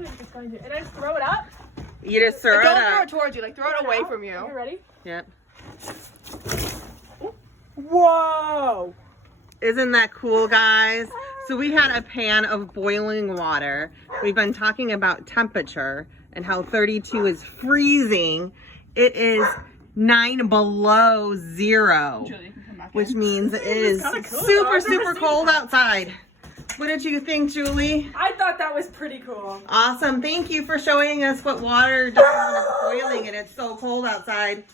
what I'm just going to. And then throw it up. You just throw it Don't up. throw it towards you. Like throw it away from you. You ready? Yep. Whoa! Isn't that cool, guys? So we had a pan of boiling water. We've been talking about temperature and how 32 is freezing. It is 9 below 0, which means it is super cold outside. What did you think, Julie? I thought that was pretty cool. Awesome. Thank you for showing us what water does when it's boiling and it's so cold outside.